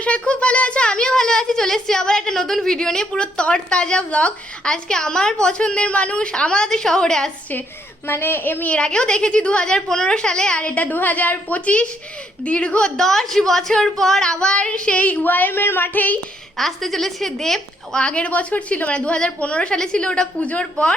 তোমরা সবাই খুব ভালো আছো, আমিও ভালো আছি। চলে এসেছি আবার একটা নতুন ভিডিও নিয়ে, পুরো তরতাজা ব্লগ। আজকে আমার পছন্দের মানুষ আমাদের শহরে আসছে। মানে আমি এর আগেও দেখেছি 2015 সালে, আর এটা 2025। দীর্ঘ 10 বছর পর আবার সেই ওয়াইএমের মাঠেই আসতে চলেছে দেব। আগের বছর ছিল, মানে 2015 সালে ছিল ওটা পুজোর পর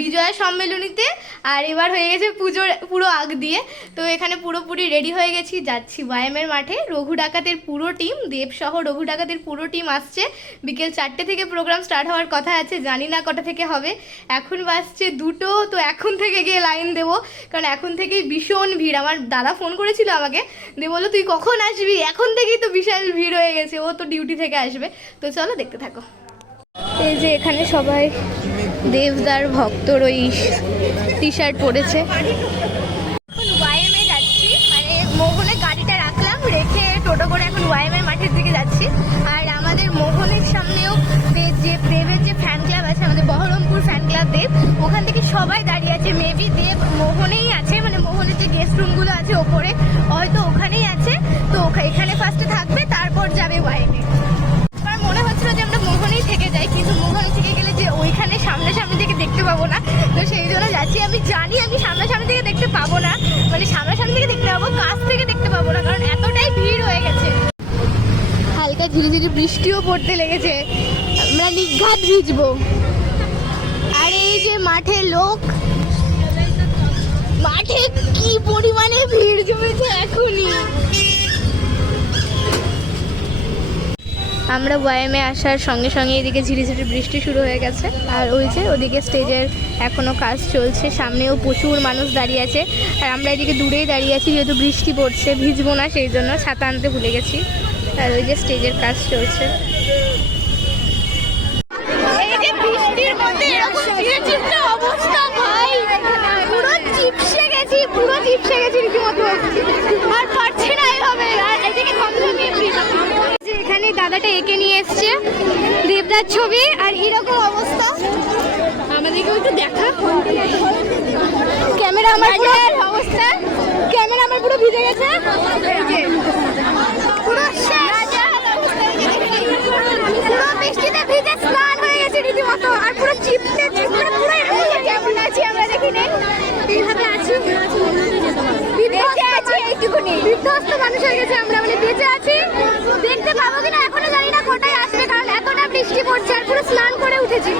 বিজয়া সম্মেলনীতে, আর এবার হয়ে গেছে পুজোর পুরো আগ দিয়ে। তো এখানে পুরোপুরি রেডি হয়ে গেছি, যাচ্ছি ওয়াইএমের মাঠে। রঘু ডাকাতের পুরো টিম, দেবসহ রঘু ডাকাতের পুরো টিম আসছে। বিকেল 4টে থেকে প্রোগ্রাম স্টার্ট হওয়ার কথা আছে, জানি না কটা থেকে হবে। এখন বাজছে 2টো, তো এখন থেকে গিয়ে লাইন দেবো, কারণ এখন থেকেই ভীষণ ভিড়। আমার দাদা ফোন করেছিল আমাকে, দিয়ে বললো তুই কখন আসবি, এখন থেকেই তো বিশাল ভিড় হয়ে গেছে, ও তো ডিউটি থেকে আসবে। তো চলো দেখতে থাকো। এই যে এখানে সবাই দেবদার ভক্তর ওই টি শার্ট পরেছে। এখন ওয়াইএমে যাচ্ছি, মানে মোহনে গাড়িটা রাখলাম, রেখে টোটো করে এখন ওয়াইএমের মাঠের দিকে যাচ্ছি। আর আমাদের মোহনের সামনেও দেবের যে ফ্যান ক্লাব আছে, আমাদের বহরমপুর ফ্যান ক্লাব দেব, ওখান থেকে সবাই দাঁড়িয়ে আছে। মেবি দেব মোহনেই আছে, মানে মোহনের যে গেস্ট রুমগুলো আছে ওপরে, হয়তো ওখানেই আছে। তো এখানে ফার্স্টে থাকবে, তারপর যাবে ওয়াইএমে। আমার মনে হচ্ছিল যে আমরা মোহনেই থেকে যাই, কিন্তু মোহনে থেকে গেলে যে ওইখানে সামনাসামনি থেকে দেখতে পাবো না, তো সেই জন্য যাচ্ছি। আমি জানি আমি সামনাসামনি থেকে দেখতে পাবো না, মানে সামনাসামনি থেকে দেখতে পাবো, কাছ থেকে দেখতে পাবো না, কারণ এতটাই ভিড় হয়ে গেছে। হালকা ধীরে ধীরে বৃষ্টিও পড়তে লেগেছে, আমরা নিঘাত ভিজবো। আর এই যে মাঠে লোক, মাঠে কি পরিমাণে ভিড় জমেছে এখনই। আমরা ওয়াইএমে আসার সঙ্গে সঙ্গে এদিকে ঝিরিঝিরি বৃষ্টি শুরু হয়ে গেছে। আর ওই যে ওদিকে স্টেজের এখনও কাজ চলছে, সামনেও প্রচুর মানুষ দাঁড়িয়ে আছে। আর আমরা এদিকে দূরেই দাঁড়িয়ে আছি, যেহেতু বৃষ্টি পড়ছে, ভিজবো না সেই জন্য ছাতা আনতে ভুলে গেছি। আর ওই যে স্টেজের কাজ চলছে। এই যে বৃষ্টির মধ্যে এরকম চিপচিপে অবস্থা ভাই, পুরো চিপসে গেছি রীতিমতো, আর পারছে না এভাবে। আর এদিকে থমথমিয়ে বৃষ্টি। এখানে দাদাটা এঁকে নিয়ে এসছে দেবদার ছবি, আর এরকম অবস্থা। আমাদেরকে একটু দেখা, ক্যামেরা আমার অবস্থা, ক্যামেরা আমার পুরো ভিজে গেছে, পুরো বৃষ্টিতে ভিজে স্নান হয়ে গেছে রীতিমতো। আর পুরো চিপতে পুরো কেমন আছি আমরা, দেখি নেই এইভাবে আছি, বেঁচে আছি, এইটুকুনি বিধ্বস্ত মানুষ হয়ে গেছে আমরা, মানে বেঁচে আছি। দেখতে পাবো কিনা এখনো জানি না, কোটায় আসবে, কারণ এতটা বৃষ্টি পড়ছে। আর পুরো স্নান করে উঠেছি।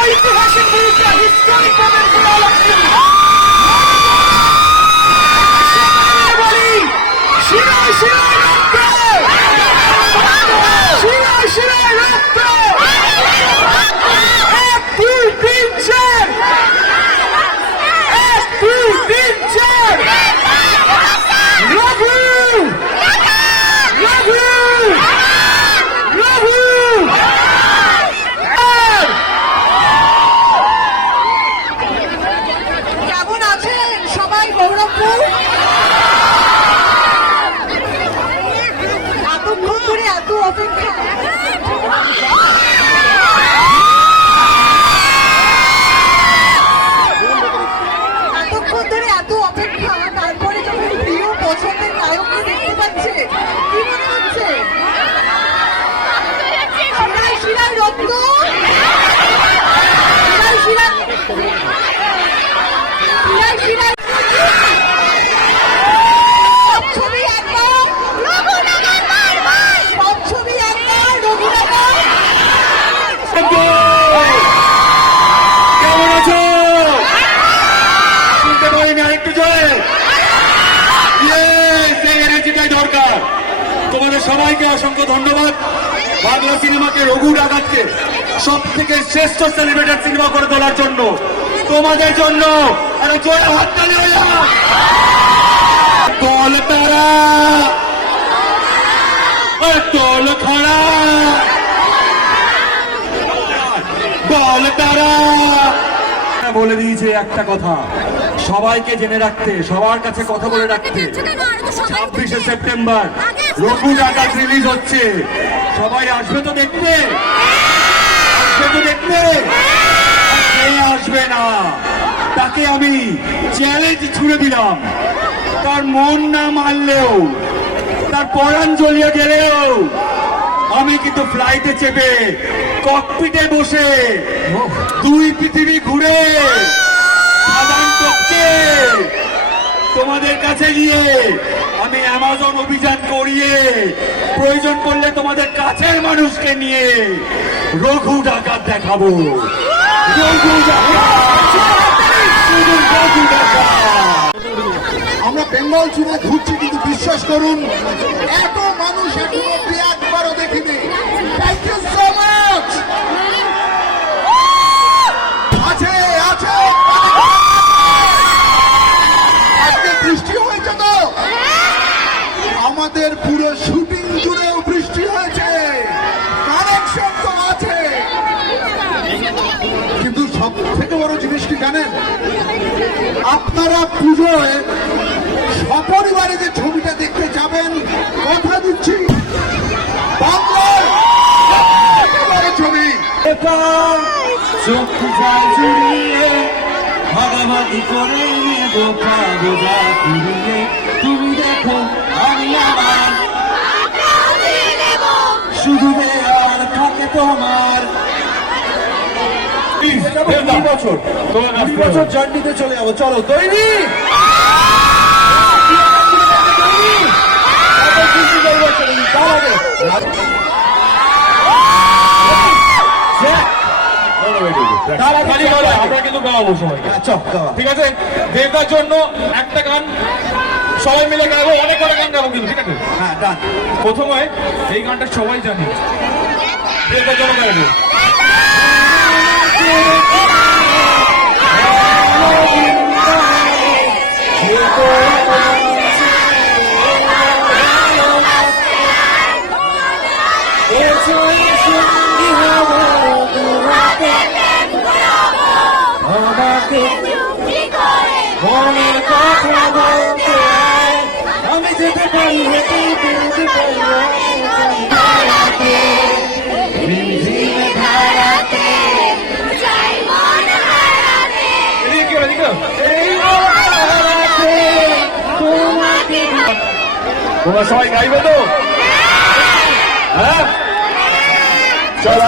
ঐতিহাসিক ভূমিকা হিস্টোরিক মোমেন্ট করে লাগছে। বলি শিরায় শিরায় রক্ত, শিরায় এতক্ষণ ধরে এত অপেক্ষা, এতক্ষণ ধরে এত অপেক্ষা, তারপরে যখন প্রিয় পছন্দের নায়ককে দেখতে পাচ্ছে, কি মনে হচ্ছে? শিরায় শিরায় রক্ত, শিরায় শিরায়, শিরায় শিরায় সব ছবি একবার, সব ছবি একবার, রঘুনগর। কেমন আছো? শুনতে পারিনি, আরেকটু জোরে। Yes, এই এনার্জিটাই দরকার। তোমাদের সবাইকে অসংখ্য ধন্যবাদ। বাংলা সিনেমাকে, রঘু ডাকাতকে সব থেকে শ্রেষ্ঠ সেলিব্রেটেড সিনেমা করে তোলার জন্য, তোমাদের জন্য আরো জোরে হাততালি হইয়া। তোল তারা, তোল খরা, বল তারা। বলে দিয়েছে একটা কথা, সবাইকে জেনে রাখতে, সবার কাছে কথা বলে রাখতে। 26শে সেপ্টেম্বর রঘু ডাকাত রিলিজ হচ্ছে। সবাই আসবে তো দেখতে, আসবে তো দেখতে। কে আসবে না, তাকে আমি চ্যালেঞ্জ ছুড়ে দিলাম। তার মন না মারলেও, তার পরাণ জ্বলিয়ে গেলেও আমি কিন্তু ফ্লাইটে চেপে ককপিটে বসে 2 পৃথিবী ঘুরে সাধারণকে তোমাদের কাছে গিয়ে আমি অ্যামাজন অভিযান করিয়ে প্রয়োজন করলে তোমাদের কাছের মানুষকে নিয়ে রঘু ডাকাত দেখাবো। রঘু ডাকাত, শুধু রঘু ডাকাত। আমরা বেঙ্গল জুড়ে ঘুরছি, কিন্তু বিশ্বাস করুন এত মানুষ এখনো অব্দি একবারও দেখিনি। Thank you so much. আছে আছে, আজকে বৃষ্টি হয়েছে তো, আমাদের পুরো শুটিং জুড়েও বৃষ্টি হয়েছে, কানেকশন তো আছে। কিন্তু সব থেকে বড় জিনিস কি জানেন? আপনারা পুজোয় সপরিবারে যে ছবিটা দেখতে যাবেন, কথা দিচ্ছি বাংলার সবথেকে বড় ছবি। চোখ জল জুড়িয়ে ভাগাভাগি করে নেব কাগজা কুড়িয়ে। তুমি দেখো আমি আমার, শুধু দেয়াল থাকে তোমার। 2 বছর, 2 বছর জার্নিতে চলে যাবো। চলো তৈরি, আমরা কিন্তু গাওয়াবো সবাই। ঠিক আছে, দেবদার জন্য একটা গান সবাই মিলে গাবো, অনেক গান গাবো কিন্তু, ঠিক আছে? হ্যাঁ, গান প্রথমে এই গানটা সবাই জানি, দেবদার জন্য গাইবো। আমি যেতে পারি, হেঁটে তোমরা সবাই গাইবে তো? হ্যাঁ, চল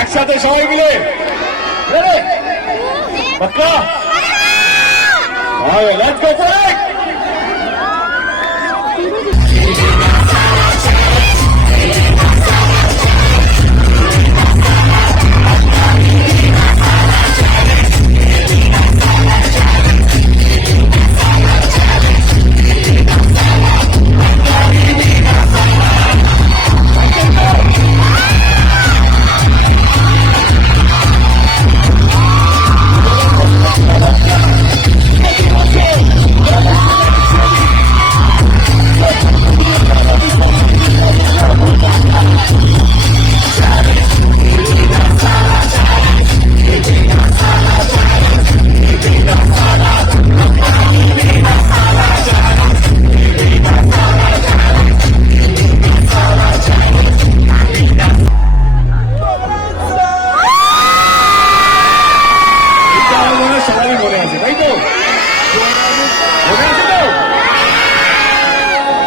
একসাথে সবাই মিলে। পাক্কা? Let's go for it!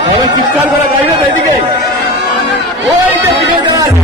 তবে চিৎকার করা যায় না এদিকে ওই যে পিছনে দাঁড়ান।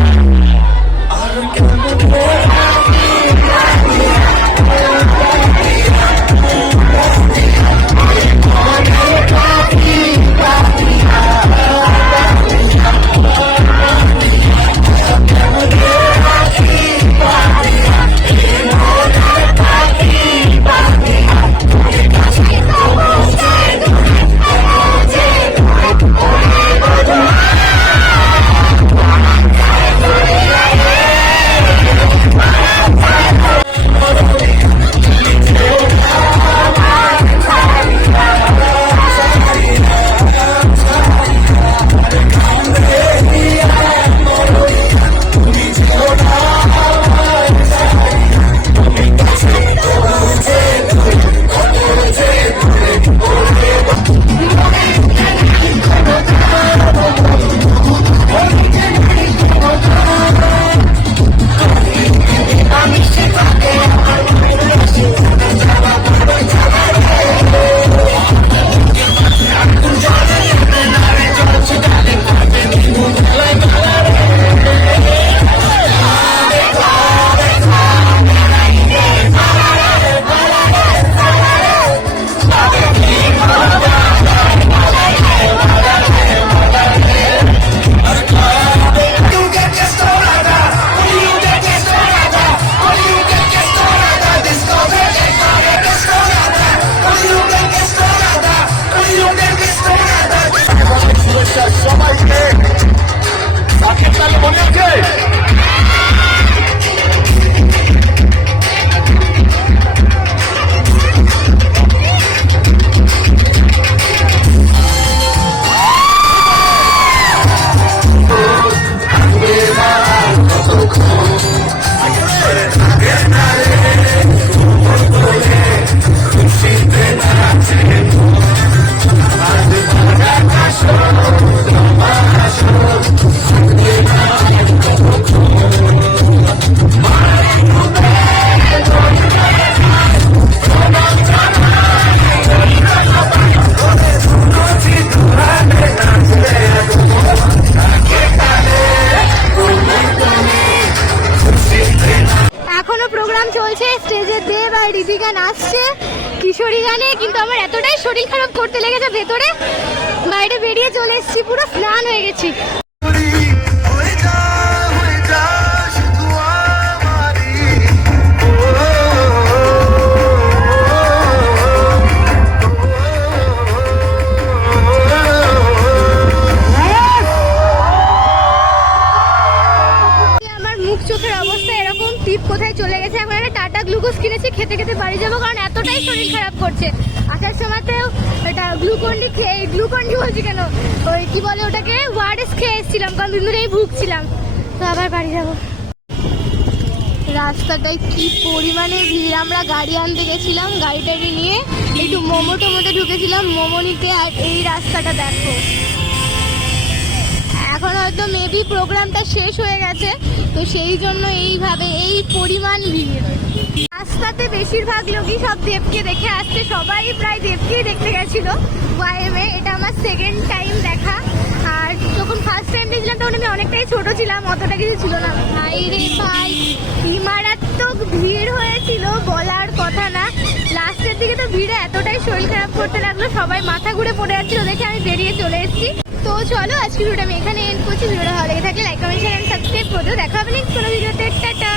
এখনো প্রোগ্রাম চলছে, স্টেজে দেব আর ঋতিকা নাচছে কিশোরী গানে, কিন্তু আমার এতটাই শরীর খারাপ করতে লেগেছে ভেতরে, বাইরে বেরিয়ে চলে এসেছি, পুরো স্নান হয়ে গেছি। আমার মুখ চোখের অবস্থা এরকম, টিপ কোথায় চলে গেছে। এখন একটা টাটা গ্লুকোজ কিনেছি, খেতে খেতে বাড়ি যাবো, কারণ এতটাই শরীর খারাপ করছে। আসার সময়তেও এটা গ্লুকন্ডি বলছি কেন, ওই কি বলে ওটাকে, ওয়ারেস খেয়ে এসেছিলাম, কারণ দুদিন ধরেই ভুগছিলাম। তো আবার বাড়ি যাবো। রাস্তাটায় কি পরিমাণে ভিড়। আমরা গাড়ি আনতে গেছিলাম, গাড়ি টাড়ি নিয়ে একটু মোমোতে ঢুকেছিলাম মোমো নিতে, আর এই রাস্তাটা দেখো। এখন হয়তো মেবি প্রোগ্রামটা শেষ হয়ে গেছে, তো সেই জন্য এইভাবে এই পরিমাণ ভিড়। রাস্তাতে বেশিরভাগ লোকই সব দেবকে দেখে আসছে, সবাই প্রায় দেবকেই দেখতে গেছিল ওয়াইএমে। এটা আমার সেকেন্ড টাইম দেখা, আর যখন ফার্স্ট টাইম দেখছিলাম তখন আমি অনেকটাই ছোট ছিলাম, অতটা কিছু ছিল না। ভাই রে ভাই, মারাত্মক ভিড় হয়েছিল, বলার কথা না। লাস্টের দিকে তো ভিড়ে এতটাই শরীর খারাপ করতে লাগলো, সবাই মাথা ঘুরে পড়ে যাচ্ছিল দেখে আমি বেরিয়ে চলে এসেছি। তো চলো আজকে ভিডিওটা আমি এখানে এন্ড করছি। ভিডিওটা ভালো লেগে থাকলে like comment share and subscribe করে দিও। দেখা হবে নেক্সট কোনো ভিডিওতে। টাটা।